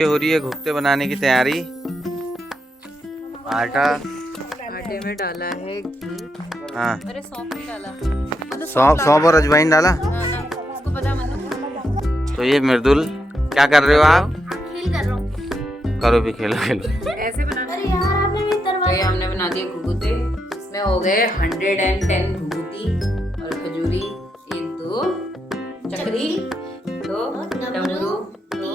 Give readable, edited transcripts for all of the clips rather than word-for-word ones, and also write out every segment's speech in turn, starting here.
ये हो रही है घुघते बनाने की तैयारी। आटे में डाला है घी। हाँ, अरे सौंफ नहीं डाला, मतलब सौंफ और अजवाइन डाला। हाँ ना, उसको पता मतलब। तो ये मृदुल क्या कर रहे हो आप? खेल कर रहा हूँ। करो भी, खेलो खेलो। ऐसे बनाना। अरे यार आपने भी तो ये हमने बना दिए घुघुते। इसमें हो गए 110 घुघुती और खजूरी, 1 2 चकरी, 2 डमरू, 2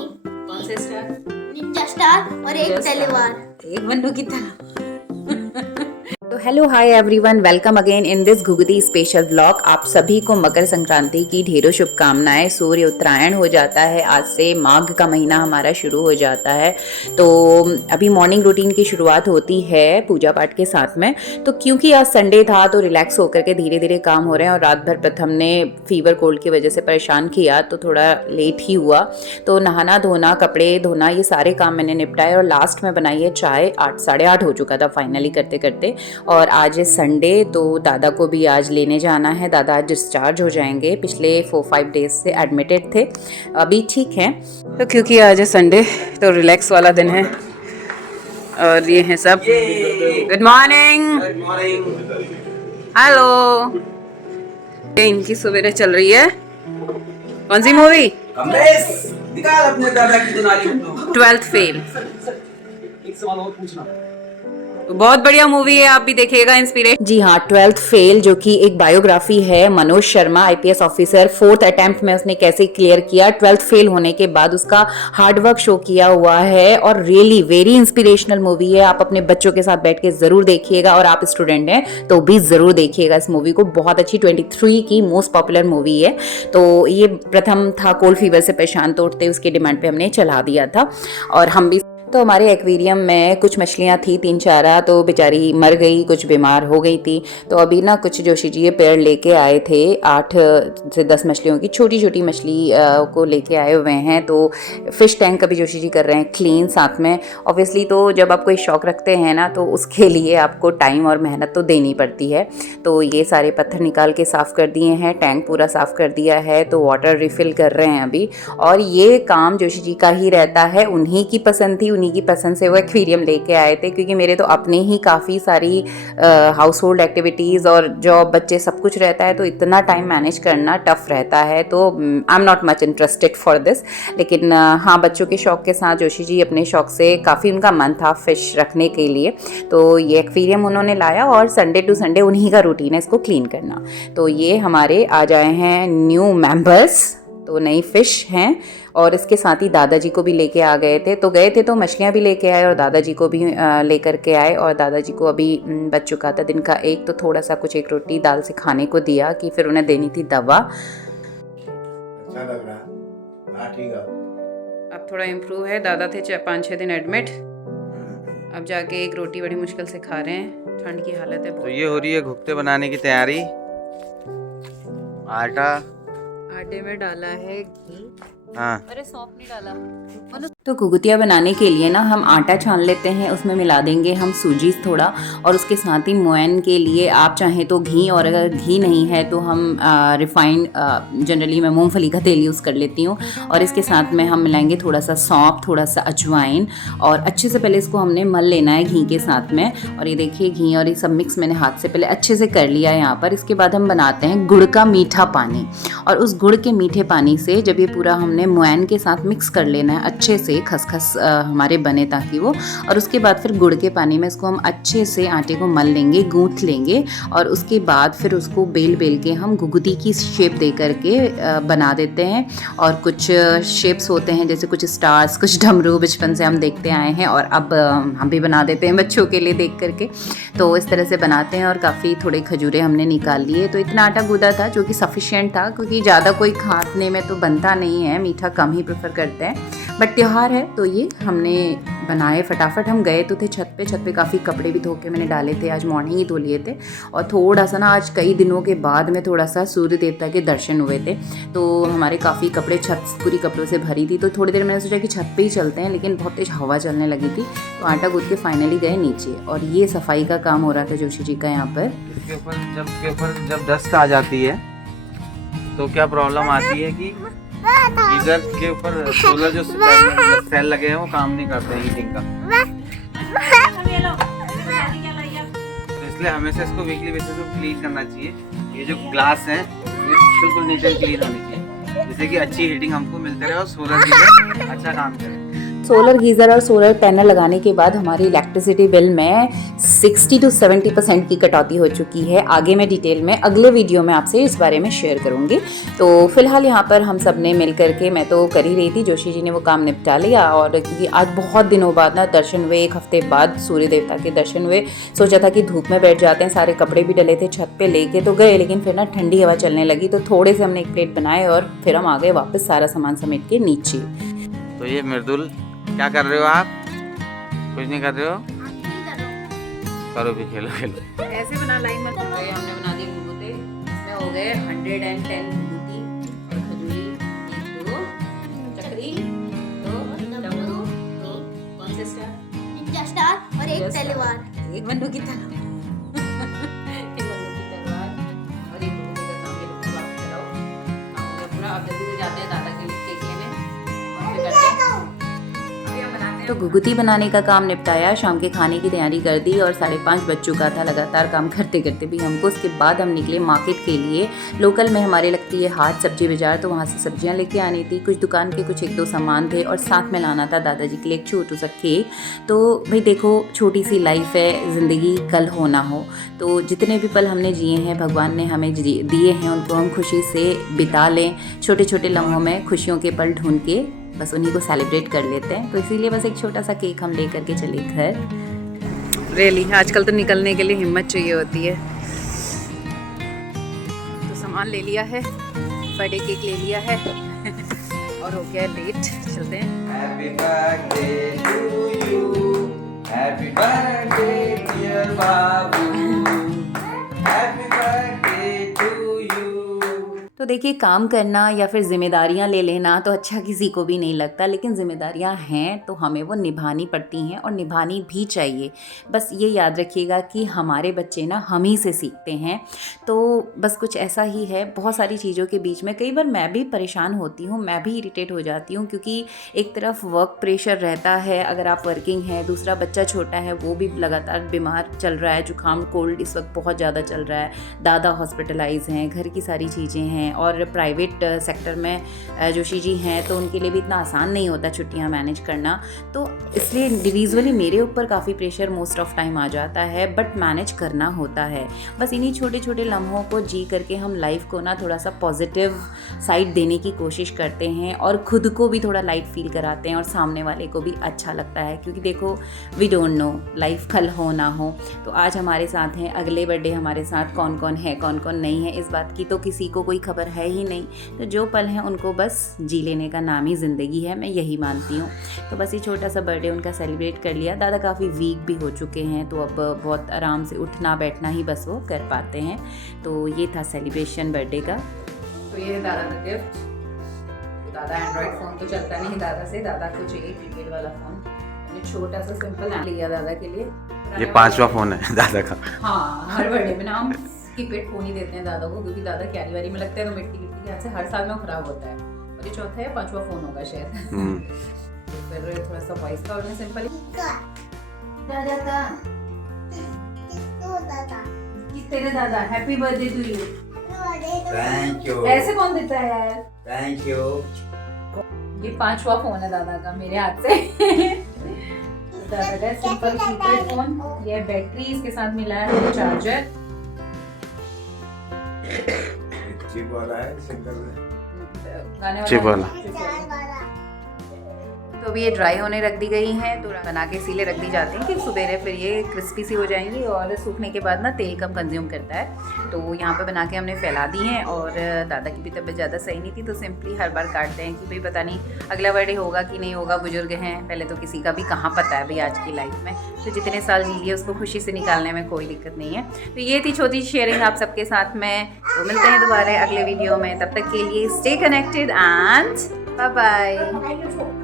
कौन से स्टार, निंजा स्टार और एक तलवार। एक बंदूक की तरह। तो hello hi everyone, welcome again in this Ghughuti special vlog. आप सभी को मकर संक्रांति की ढेरों शुभकामनाएं। सूर्य उत्तरायण हो जाता है, आज से माघ का महीना हमारा शुरू हो जाता है। तो अभी मॉर्निंग रूटीन की शुरुआत होती है पूजा पाठ के साथ में। तो क्योंकि आज संडे था तो रिलैक्स होकर के धीरे धीरे काम हो रहे हैं, और रात भर प्रथम ने फीवर कोल्ड की वजह से परेशान किया तो थोड़ा लेट ही हुआ। तो नहाना धोना, कपड़े धोना, ये सारे काम मैंने निपटाए और लास्ट में बनाई है चाय। 8 साढ़े 8 हो चुका था फाइनली करते करते। और आज है संडे, तो दादा को भी आज लेने जाना है। दादा आज डिस्चार्ज हो जाएंगे, पिछले 4-5 डेज से एडमिटेड थे, अभी ठीक हैं। तो क्योंकि आज है संडे तो रिलैक्स वाला दिन है। और ये हैं सब। Good morning, hello. इनकी सवेरे चल रही है कौन सी मूवी? निकाल अपने दादा की दुनाली में तो। 12th fail. एक सवाल और पूछना। तो बहुत बढ़िया मूवी है, आप भी देखिएगा। इंस्पिरेशन, जी हाँ, 12th फेल, जो कि एक बायोग्राफी है। Manoj Sharma IPS officer, 4th attempt में उसने कैसे क्लियर किया, 12th फेल होने के बाद उसका हार्डवर्क शो किया हुआ है। और रियली वेरी इंस्पिरेशनल मूवी है। आप अपने बच्चों के साथ बैठ के जरूर देखिएगा, और आप स्टूडेंट हैं तो भी जरूर देखिएगा इस मूवी को। बहुत अच्छी 23 की मोस्ट पॉपुलर मूवी है। तो ये प्रथम था कोल्ड फीवर से परेशान, तो उठते उसकी डिमांड पे हमने चला दिया था। और हम भी तो हमारे एक्वेरियम में कुछ मछलियाँ थी 3-4, तो बेचारी मर गई, कुछ बीमार हो गई थी। तो अभी ना कुछ जोशी जी ये पेड़ लेके आए थे, 8 से 10 मछलियों की छोटी छोटी मछली को लेके आए हुए हैं। तो फिश टैंक का भी जोशी जी कर रहे हैं क्लीन साथ में। ऑब्वियसली तो जब आप कोई शौक रखते हैं ना, तो उसके लिए आपको टाइम और मेहनत तो देनी पड़ती है। तो ये सारे पत्थर निकाल के साफ़ कर दिए हैं, टैंक पूरा साफ़ कर दिया है। तो वाटर रिफ़िल कर रहे हैं अभी। और ये काम जोशी जी का ही रहता है, उन्हीं की पसंद थी, उन्हीं की पसंद से वो एक्वेरियम लेके आए थे। क्योंकि मेरे तो अपने ही काफ़ी सारी हाउस होल्ड एक्टिविटीज़ और जॉब, बच्चे, सब कुछ रहता है, तो इतना टाइम मैनेज करना टफ रहता है। तो I am not much interested for this. लेकिन हाँ, बच्चों के शौक़ के साथ जोशी जी अपने शौक़ से, काफ़ी उनका मन था फिश रखने के लिए, तो ये एक्वेरियम उन्होंने लाया। और संडे टू संडे उन्हीं का रूटीन है इसको क्लीन करना। तो ये हमारे आज आए हैं न्यू मेंबर्स, तो नई फिश हैं। और इसके साथ ही दादाजी को भी लेके आ गए थे। तो मछलियाँ भी लेके आए और दादाजी को भी लेकर के आए। और दादाजी को अभी बच चुका था दिन का एक, तो थोड़ा सा कुछ एक रोटी दाल से खाने को दिया कि फिर उन्हें देनी थी दवा। अच्छा लग रहा है। हाँ ठीक है। अब थोड़ा इम्प्रूव है। दादा थे 5-6 दिन एडमिट, अब जाके एक रोटी बड़ी मुश्किल से खा रहे हैं, ठंड की हालत है तो बहुत। ये हो रही है घुघते बनाने की तैयारी। आटे में डाला है घी। हाँ, अरे सौंफ नहीं डाला। तो घुघुतिया बनाने के लिए ना हम आटा छान लेते हैं, उसमें मिला देंगे हम सूजी थोड़ा, और उसके साथ ही मोयन के लिए आप चाहें तो घी, और अगर घी नहीं है तो हम रिफाइंड, जनरली मैं मूंगफली का तेल यूज़ कर लेती हूँ। और इसके साथ में हम मिलाएंगे थोड़ा सा सौंफ, थोड़ा सा अजवाइन, और अच्छे से पहले इसको हमने मल लेना है घी के साथ में। और ये देखिए घी और ये सब मिक्स मैंने हाथ से पहले अच्छे से कर लिया है यहाँ पर। इसके बाद हम बनाते हैं गुड़ का मीठा पानी, और उस गुड़ के मीठे पानी से जब ये पूरा हमने मोयन के साथ मिक्स कर लेना है अच्छे से, खसखस हमारे बने ताकि वो। और उसके बाद फिर गुड़ के पानी में इसको हम अच्छे से आटे को मल लेंगे, गूंथ लेंगे। और उसके बाद फिर उसको बेल बेल के हम घुघुती की शेप दे करके बना देते हैं। और कुछ शेप्स होते हैं, जैसे कुछ स्टार्स, कुछ डमरू, बचपन से हम देखते आए हैं, और अब हम भी बना देते हैं बच्चों के लिए देख करके। तो इस तरह से बनाते हैं। और काफ़ी थोड़े खजूरें हमने निकाल लिए। तो इतना आटा गूंदा था जो कि सफिशिएंट था, क्योंकि ज़्यादा कोई खाने में तो बनता नहीं है, मीठा कम ही प्रेफर करते हैं। बट त्यौहार है तो ये हमने बनाए फटाफट। हम गए तो थे छत पे काफ़ी कपड़े भी धो के मैंने डाले थे, आज मॉर्निंग ही धो लिए थे। और थोड़ा सा ना आज कई दिनों के बाद में थोड़ा सा सूर्य देवता के दर्शन हुए थे, तो हमारे काफ़ी कपड़े, छत पूरी कपड़ों से भरी थी। तो थोड़ी देर मैंने सोचा कि छत पे ही चलते हैं, लेकिन बहुत तेज हवा चलने लगी थी, तो आटा गूंथ के फाइनली गए नीचे। और ये सफाई का काम हो रहा था जोशी जी का यहाँ पर। इसके ऊपर जब डस्ट आ जाती है तो क्या प्रॉब्लम आती है कि गीजर के ऊपर सोलर जो सेल लगे हैं वो काम नहीं करते हैं हीटिंग का, तो इसलिए हमेशा इसको वीकली बेसिस पे क्लीन करना चाहिए। ये जो ग्लास है ये बिल्कुल नीट एंड क्लीन होनी चाहिए, जिससे कि अच्छी हीटिंग हमको मिलते रहे और सोलर गीजर अच्छा काम करे। सोलर गीज़र और सोलर पैनल लगाने के बाद हमारी इलेक्ट्रिसिटी बिल में 60 to 70% की कटौती हो चुकी है। आगे मैं डिटेल में अगले वीडियो में आपसे इस बारे में शेयर करूंगी। तो फिलहाल यहाँ पर हम सब ने मिल करके, मैं तो कर ही रही थी, जोशी जी ने वो काम निपटा लिया। और क्योंकि आज बहुत दिनों बाद ना दर्शन हुए, 1 हफ्ते बाद सूर्य देवता के दर्शन हुए, सोचा था कि धूप में बैठ जाते हैं, सारे कपड़े भी डले थे, छत पे लेके तो गए, लेकिन फिर ना ठंडी हवा चलने लगी तो थोड़े से हमने एक प्लेट बनाए और फिर हम आ गए वापस सारा सामान समेट के नीचे। तो ये मृदुल क्या कर रहे हो आप? कुछ नहीं कर रहे हो? करो भी, खेलो खेलो। ऐसे बना लाइन मत। हमने बना दी गुगुते, इसमें हो गए 110 गुगुती और खजूरी, 1 2 चक्री, 2 डमरू, 2 कौन से स्टार, निंजा स्टार और एक तलवार, एक बंदूक की तलवार, एक बंदूक की तलवार और एक गुगुते का काम। ये लोग बात कराओ, काम हो गया पूरा। अब जल्दी से जाते हैं दादा के लिए केक लेने और फिर करते हैं। तो गुगुती बनाने का काम निपटाया, शाम के खाने की तैयारी कर दी और 5:30 बज चुका था लगातार काम करते करते भी हमको। उसके बाद हम निकले मार्केट के लिए। लोकल में हमारे लगती है हाट सब्जी बाजार, तो वहाँ से सब्जियाँ लेके आनी थी, कुछ दुकान के कुछ 1-2 सामान थे और साथ में लाना था दादाजी के लिए एक छोटू सा केक। तो भाई देखो, छोटी सी लाइफ है, ज़िंदगी कल हो ना हो, तो जितने भी पल हमने जिए हैं भगवान ने हमें दिए हैं, उनको हम खुशी से बिता लें। छोटे छोटे लम्हों में खुशियों के पल ढूंढ के बस उन्हीं को सेलिब्रेट कर लेते हैं। तो इसीलिए बस एक छोटा सा केक हम ले करके चले घर। रियली आजकल तो निकलने के लिए हिम्मत चाहिए होती है। तो सामान ले लिया है, बर्थडे केक ले लिया है और हो गया लेट, चलते हैं। Happy birthday to you, happy birthday dear Babu, happy birthday to you. तो देखिए, काम करना या फिर जिम्मेदारियां ले लेना तो अच्छा किसी को भी नहीं लगता, लेकिन जिम्मेदारियां हैं तो हमें वो निभानी पड़ती हैं और निभानी भी चाहिए। बस ये याद रखिएगा कि हमारे बच्चे ना हम ही से सीखते हैं। तो बस कुछ ऐसा ही है। बहुत सारी चीज़ों के बीच में कई बार मैं भी परेशान होती हूँ, मैं भी इरिटेट हो जाती हूँ, क्योंकि एक तरफ वर्क प्रेशर रहता है अगर आप वर्किंग हैं, दूसरा बच्चा छोटा है, वो भी लगातार बीमार चल रहा है, जुकाम कोल्ड इस वक्त बहुत ज़्यादा चल रहा है, दादा हॉस्पिटलाइज हैं, घर की सारी चीज़ें हैं और प्राइवेट सेक्टर में जोशी जी हैं, तो उनके लिए भी इतना आसान नहीं होता छुट्टियां मैनेज करना। तो इसलिए इंडिविजुअली मेरे ऊपर काफ़ी प्रेशर मोस्ट ऑफ टाइम आ जाता है, बट मैनेज करना होता है। बस इन्हीं छोटे छोटे लम्हों को जी करके हम लाइफ को ना थोड़ा सा पॉजिटिव साइड देने की कोशिश करते हैं और खुद को भी थोड़ा लाइट फील कराते हैं और सामने वाले को भी अच्छा लगता है, क्योंकि देखो वी डोंट नो लाइफ कल हो ना हो। तो आज हमारे साथ हैं, अगले बर्थडे हमारे साथ कौन कौन है कौन कौन नहीं है इस बात की तो किसी को कोई खबर है ही नहीं। तो जो पल हैं उनको बस जी लेने का नाम ही ज़िंदगी है, मैं यही मानती हूँ। तो बस ये छोटा सा बर्थडे उनका सेलिब्रेट कर लिया। दादा काफ़ी वीक भी हो चुके हैं, तो अब बहुत आराम से उठना बैठना ही बस वो कर पाते हैं। तो ये था सेलिब्रेशन बर्थडे का। तो ये है दादा का गिफ्ट। दादा एंड्रॉयड फ़ोन तो चलता नहीं दादा से, दादा को चाहिए कीपैड वाला फ़ोन। मैंने छोटा सा सिंपल लिया दादा के लिए। ये 5वां फ़ोन है दादा का। हाँ, हर बर्थडे में ना हम कीपैड फ़ोन ही देते हैं दादा को, क्योंकि दादा क्यारी वारी में लगता है तो मिट्टी के हाथ से हर साल में खराब होता है। और ये चौथा या 5वां फ़ोन होगा शायद। तो फिर थोड़ा सा वॉइस का और सिंपल दादा का तेरे दादा happy birthday to you. Thank you. ऐसे कौन देता है यार? Thank you. ये 5वां फ़ोन है दादा का मेरे हाथ से। दादा का सिंपल कीपैड फ़ोन, ये बैटरी इसके साथ मिला है, चार्जर, चिप वाला है, सिंगल है, चिप वाला। तो अभी ये ड्राई होने रख दी गई हैं, तो बना के सीले रख दी जाती हैं कि सुबेरे फिर ये क्रिस्पी सी हो जाएंगी और सूखने के बाद ना तेल कम कंज्यूम करता है। तो यहाँ पे बना के हमने फैला दी हैं। और दादा की भी तबीयत ज़्यादा सही नहीं थी, तो सिंपली हर बार काटते हैं कि भाई पता नहीं अगला बर्थडे होगा कि नहीं होगा, बुजुर्ग हैं, पहले तो किसी का भी कहाँ पता है भाई आज की लाइफ में। तो जितने साल जी लिए उसको खुशी से निकालने में कोई दिक्कत नहीं है। तो ये थी छोटी शेयरिंग आप सबके साथ में। तो मिलते हैं दोबारा अगले वीडियो में, तब तक के लिए stay connected and bye bye.